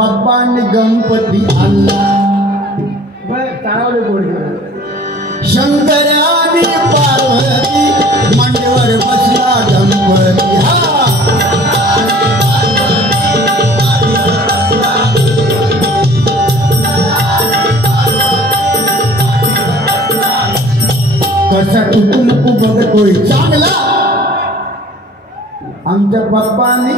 बाप्पाने गणपती आणला. शंकराने पार्वती मांडीवर बसला गणपती. हा कसा कुटुंब बघतोय चांगला. आमच्या पप्पाने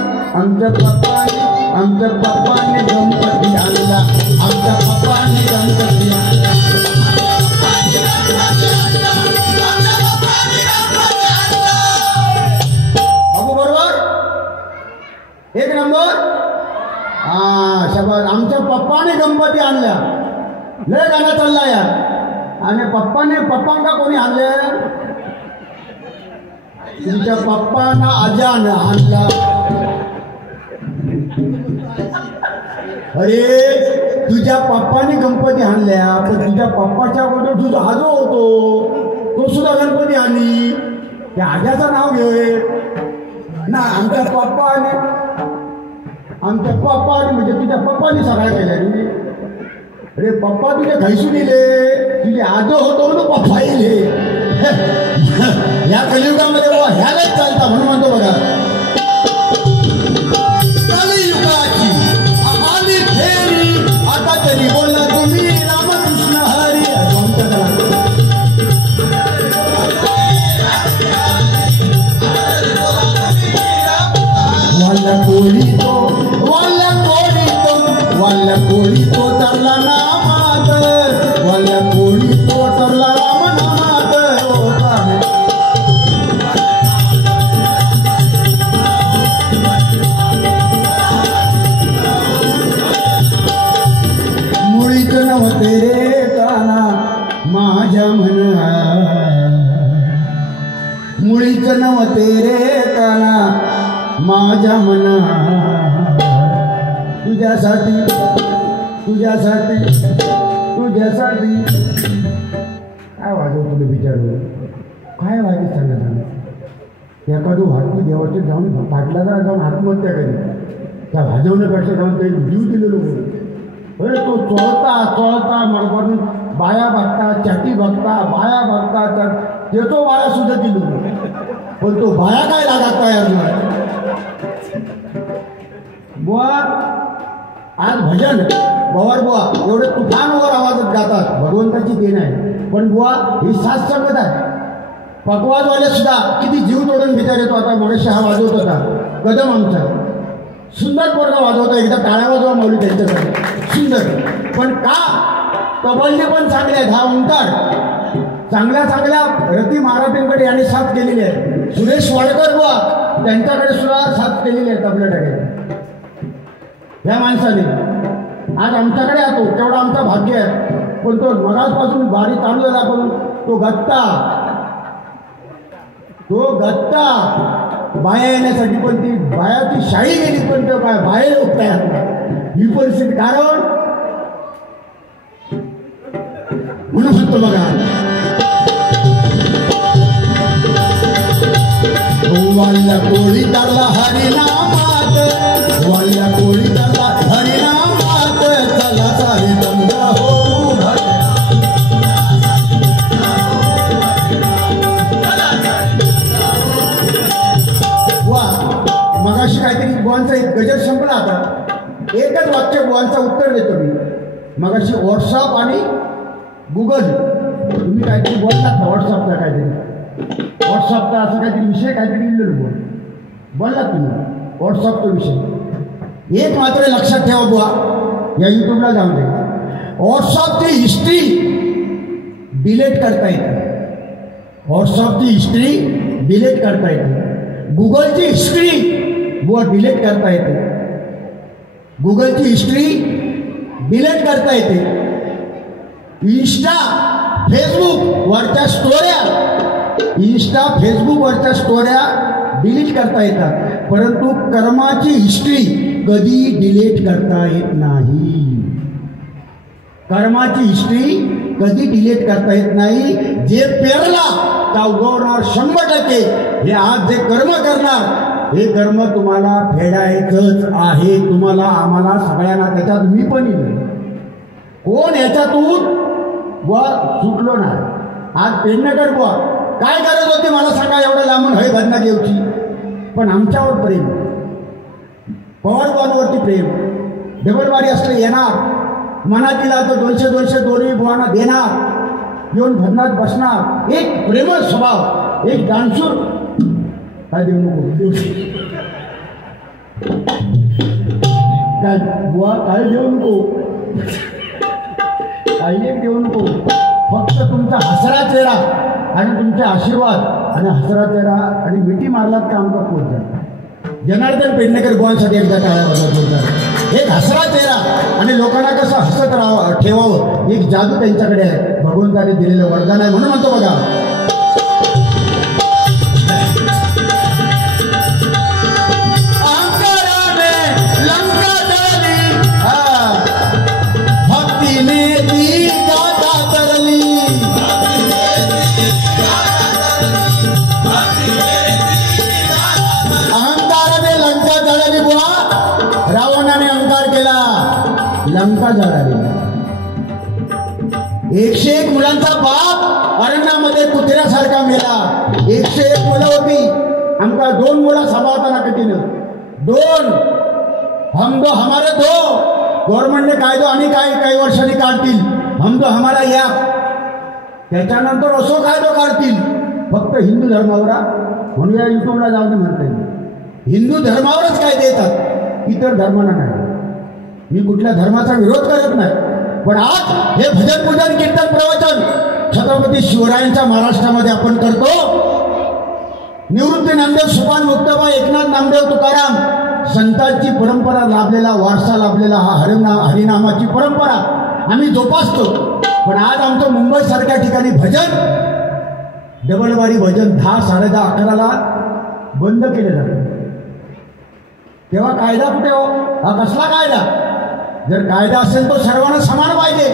गणपती आणला. आमच्या पप्पाने गणपती आणला. बघू बरोबर एक नंबर. हा शाबास. आमच्या पप्पाने गणपती आणला. लय गाणं चालला यार. आणि पप्पांका कोणी आणले? तुमच्या पप्पांना आजान आणला. अरे तुझ्या पप्पाने गणपती आणल्या, पण तुझ्या पप्पाच्या अगोदर तुझा आजो होतो, तो सुद्धा गणपती आणली. त्या आजाचं नाव घेऊय ना. आमच्या पप्पाने म्हणजे तुझ्या पप्पाने सगळ्या केल्या. अरे पप्पा तुझे घैसून दिले, तुझे आजो होतो ना पप्पा येले. या कलियुगामध्ये ह्यालाच चालता म्हणून म्हणतो बघा. कलियुगाची आली फेरी आता तरी बोलला तुम्ही रामकृष्ण हरी. वाला कोळी तो तरला नामात. वाला कोळी तो तरला राम नामात. मुळीच नव्हते रे काना माझ्या म्हणा. मुळीच नव्हते रे काना माझ्या म्हणा. तुझ्यासाठी काय वाजव तुला विचारू. काय वाजत सांगत एखादं वाटू देवाचे जाऊन पाटलाला जाऊन आत्महत्या करी. त्या वाजवण्यापेक्षा जाऊन ते जीव दिलेलो. अरे तो चोळता म्हणून बाया बघता, चाटी बघता, बाया बघता. ते तो बाया सुद्धा दिलो, पण तो बाया काय लागत तयार नाही. बुवा आज भजन बवार बुवा एवढे तुफानवर आवाजात गातात. भगवंताची देण आहे. पण बुवा ही साथ संगत आहे. पकवाजवाले सुद्धा किती जीव तोडून विचार येतो. आता मनुष्य हा वाजवत होता कदम आमचा सुंदर पोरगा वाजवता. एकदा टाळ्या वाजवा माऊली त्यांच्यासाठी सुंदर. पण का तबलने पण चांगले आहेत. हा ओंकार चांगल्या रती महाराजांकडे यांनी साथ केलेली आहे. सुरेश वाडकर बुवा त्यांच्याकडे सुद्धा साथ केलेली आहे तबला टाकायची. ह्या माणसाने आज आमच्याकडे येतो तेवढं आमचं भाग्य आहे. पण तो मगासपासून बारी चालू झाला. पण तो गत्ता बाया येण्यासाठी पण ती बायाची शाळी गेली. पण तो काय बाहेर होत नाही ही परिस्थिती. कारण म्हणून म्हणतो बघा. वाल्या कोळी तरला हरिनामात. वाल्या कोळी तरला हरिनामात. चला सारे दंगा हो. वा मगाशी काहीतरी बुवांचा एक गजर संपला. आता एकच वाक्य बुवांचा उत्तर देतो मी. मगाशी व्हॉट्सअप आणि गुगल तुम्ही काहीतरी बोललात ना. व्हॉट्सअपचा व्हॉट्सअपचा असं काहीतरी विषय काहीतरी लिहिलेलं बोललात तुम्ही. व्हॉट्सअपचा विषय एक मात्र लक्षात ठेवा बुवा. या यूट्यूबला जाऊन दे. व्हॉट्सअपची हिस्ट्री डिलीट करता येते. व्हॉट्सअपची हिस्ट्री डिलीट करता येते. गुगलची हिस्ट्री बुवा डिलीट करता येते. गुगलची हिस्ट्री डिलीट करता येते. इंस्टा फेसबुकवरच्या स्टोऱ्या डिलीट करता येतात. परंतु कर्माची हिस्ट्री कधी डिलीट करता येत नाही. कर्माची हिस्ट्री कधी डिलीट करता येत नाही. जे पेरला त्या उगवणार 100%. हे आज जे कर्म करणार हे कर्म तुम्हाला फेडायचंच आहे. तुम्हाला, आम्हाला, सगळ्यांना. त्याच्यात मी पण येईल. कोण याच्यातून वर सुटलो नाही. आज पेडणेकर बुवा काय गरज होती मला सांगा एवढं लांबून हय भजना घेऊची. पण आमच्यावर प्रेम, पवार बुवांवरती प्रेम. डबलवारी असले येणार, मनात दिला तर 200 दोन्ही बुवांना देणार, येऊन भजनात बसणार. एक प्रेमळ स्वभाव, एक दानशूर. काय देऊ नको काय बुवा, काय देऊ नको, काही एक देऊ नको. फक्त तुमचा हसरा चेहरा आणि तुमचे आशीर्वाद आणि हसरा चेहरा आणि मिठी मारलात का आमचा पोहोचतात. जनार्दन पेडणेकर बुवांसाठी एकदा टाळ्या वाजवतात. एक हसरा चेहरा आणि लोकांना कसं हसत ठेवावं एक जादू त्यांच्याकडे आहे. भगवंताने दिलेलं वरदान आहे. म्हणून म्हणतो बघा, लंका जळाली. 101 मुलांचा बाप अरण्यामध्ये कुत्र्यासारखा मेला. 101 मुलं होती. आमका 2 मुलं सांभाळताना कठीण. 2 हम दो हमारे दो. गव्हर्नमेंटने कायदो आणि काही वर्षांनी काढतील. हम दो हमारा या. त्याच्यानंतर असो कायदो काढतील. फक्त हिंदू धर्मावर म्हणून या युट्यूबला जाऊ दे म्हणते. हिंदू धर्मावरच कायदे येतात, इतर धर्मांना नाही. मी कुठल्या धर्माचा विरोध करत नाही. पण आज हे भजन पूजन कीर्तन प्रवचन छत्रपती शिवरायांच्या महाराष्ट्रामध्ये आपण करतो. निवृत्ती नामदेव, सोपान मुक्ताबाई, एकनाथ नामदेव तुकाराम संतांची परंपरा लाभलेला, वारसा लाभलेला हा हरिनामाची परंपरा आम्ही जोपासतो. पण आज आमचं मुंबईसारख्या ठिकाणी भजन, डबलवारी भजन 10, 10:30, 11ला बंद केले जातं. तेव्हा कायदा कुठे हो? हा कसला कायदा? जर कायदा असेल तो सर्वांना समान पाहिजे.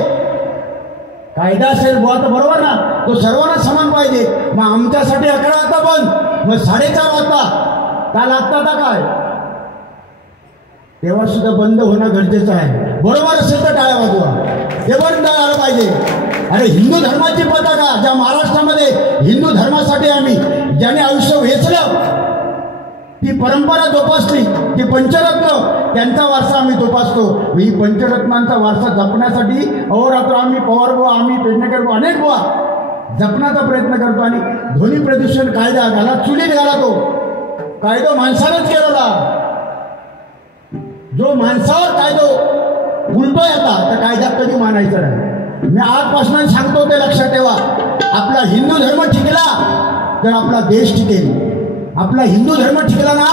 कायदा असेल बुवा तर बरोबर ना, तो सर्वांना समान पाहिजे. मग आमच्यासाठी 11 वाजता बंद, मग 4:30 वाजता का लागतात काय? तेव्हा सुद्धा बंद होणं गरजेचं आहे. बरोबर असेल तर टाळ्या वाजवा. ते बंद झालं पाहिजे. अरे हिंदू धर्माची पताका, ज्या महाराष्ट्रामध्ये हिंदू धर्मासाठी आम्ही ज्याने आयुष्य वेचलं, ती परंपरा जोपासली, ती पंचरत्न, त्यांचा वारसा आम्ही जोपासतो. ही पंचरत्नांचा वारसा जपण्यासाठी अहोरात्र आम्ही पवार बुवा, आम्ही पेडणेकर बुवा, अनेक बुवा जपण्याचा प्रयत्न करतो. आणि ध्वनी प्रदूषण कायदा घाला, चुलीत घाला. तो कायदा माणसानंच केलेला. जो माणसावर कायदो उलटो येतात तर कायदा कधी मानायचा नाही. मी आजपासून सांगतो, ते लक्षात ठेवा. आपला हिंदू धर्म टिकला तर आपला देश टिकेल. आपला हिंदू धर्म टिकला ना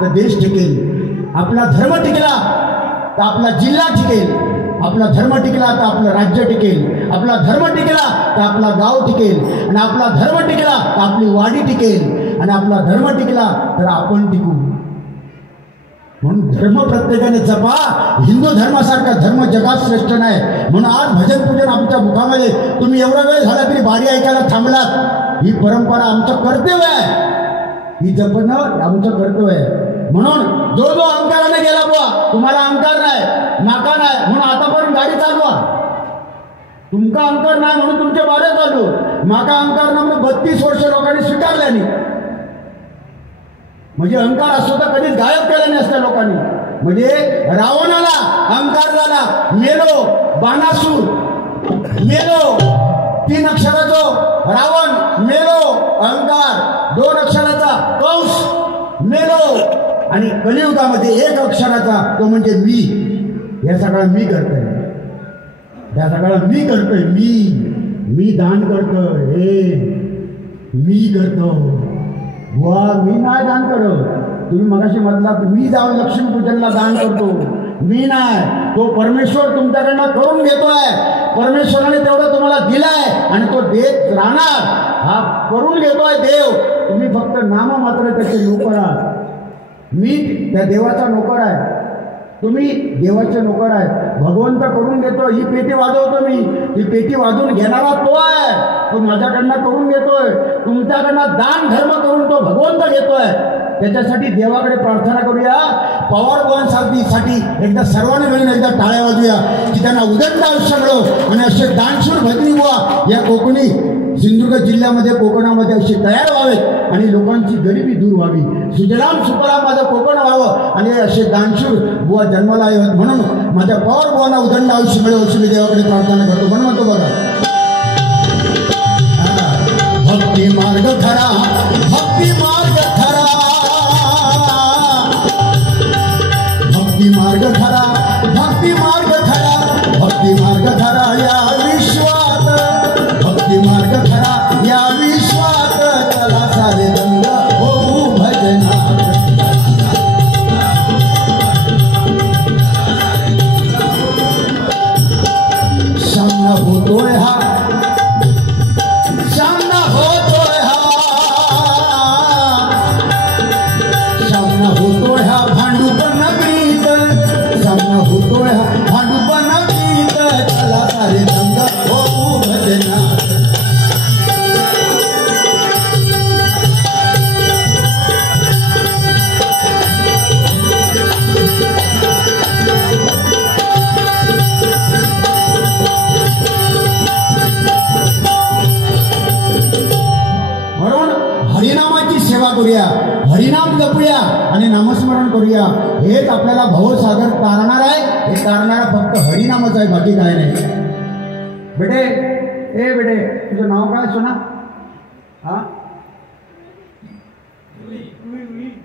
तर देश टिकेल. आपला धर्म टिकला तर आपला जिल्हा टिकेल. आपला धर्म टिकला तर आपलं राज्य टिकेल. आपला धर्म टिकला तर आपला गाव टिकेल. आणि आपला धर्म टिकला तर आपली वाडी टिकेल. आणि आपला धर्म टिकला तर आपण टिकू. म्हणून धर्म प्रत्येकाने जपा. हिंदू धर्मासारखा धर्म जगात श्रेष्ठ नाही. म्हणून आज भजन पूजन आमच्या मुखामध्ये तुम्ही एवढा वेळ झाला तरी बारी ऐकायला थांबलात. ही परंपरा आमचं कर्तव्य आहे. ही जपणं आमचं कर्तव्य आहे. म्हणून जो अहंकाराने गेला बुवा, तुम्हाला अहंकार नाही, माका नाही म्हणून आतापर्यंत गाडी चालवा. तुमका अहंकार नाही म्हणून तुमचे बारे चालू. माका अहंकार नाही म्हणून 32 वर्ष लोकांनी स्वीकारले नाही. म्हणजे अहंकार असतो तर कधीच गायब केला नाही असत्या लोकांनी. म्हणजे रावणाला अहंकार झाला, मेलो. बाणासूर मेलो, 3 अक्षराचो रावण मेलो. अहंकार 2 अक्षराचा कंस मेलो. आणि कलियुगामध्ये 1 अक्षराचा, तो म्हणजे मी. या सगळा मी करतोय. या सगळा मी करतोय. मी दान करतोय. हे मी करतो बुवा, मी नाही दान करत. तुम्ही मगाशी म्हटलात मी जाऊन लक्ष्मीपूजनला दान करतो. मी नाही, तो परमेश्वर तुमच्याकडनं करून घेतोय. परमेश्वराने तेवढं तुम्हाला दिलंय आणि तो देत राहणार. हा करून घेतोय देव. तुम्ही फक्त नाम मात्र त्याचे नोकर आहात. मी त्या देवाचा नोकर आहे. तुम्ही देवाचे नोकर आहे. भगवंत करून घेतो. ही पेटी वाजवतो मी, ही पेटी वाजवून घेणारा तो आहे. तो माझ्याकडनं करून घेतोय. तुमच्याकडनं दान धर्म करून तो भगवंत घेतोय. त्याच्यासाठी देवाकडे प्रार्थना करूया. पवार बुवांसाठी एकदा सर्वांनी मिळून एकदा टाळ्या वाजूया की त्यांना उदंड आयुष्य मिळो आणि असे दानशूर भगिनी बुवा या कोकणी सिंधुदुर्ग जिल्ह्यामध्ये कोकणामध्ये असे तयार व्हावेत आणि लोकांची गरिबी दूर व्हावी. सुजलाम सुफलाम माझं कोकण व्हावं आणि असे दानशूर बुवा जन्माला यावेत म्हणून माझ्या पवार बुवांना उदंड आयुष्य मिळो अशी मी देवाकडे प्रार्थना करतो. म्हणून म्हणतो बघा, भक्ती मार्ग खरा, भक्ती मार्ग खरा, भक्ती मार्ग खरा, भक्ती मार्ग खरा, भक्ती मार्ग खरा या विश्वात, भक्ती मार्ग खरा या विश्वात, चला सारे रंग होऊ भजनात. सामना होतोय हा, सामना होतोय हा, सामना होतोय हा भांडूपण नगरीत, सामना होतोय हा भांडूपण नगरीत, चला सारे रंग होऊ भजनात. हरिनामाची सेवा करूया, हरिनाम जपूया आणि नामस्मरण करूया. हेच आपल्याला भवसागर तारणार आहे. हे तारणारा फक्त हरिनामच आहे, बाकी काय नाही. बेटे ए बेटे, तुझं नाव काय सोना? हा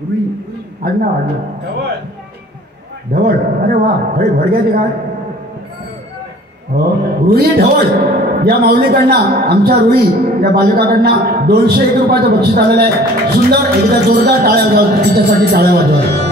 रुई, आडनाव आडनाव ढवळ. अरे वा, खरी भडग्याची काय हो, रुई ढवळ या माऊलीकडनं, आमच्या रुई या बालिकाकडनं 201 रुपयाचं बक्षीस आलेलं आहे. सुंदर, एकदा जोरदार टाळ्या वाजवा तिच्यासाठी, टाळ्या वाजवा.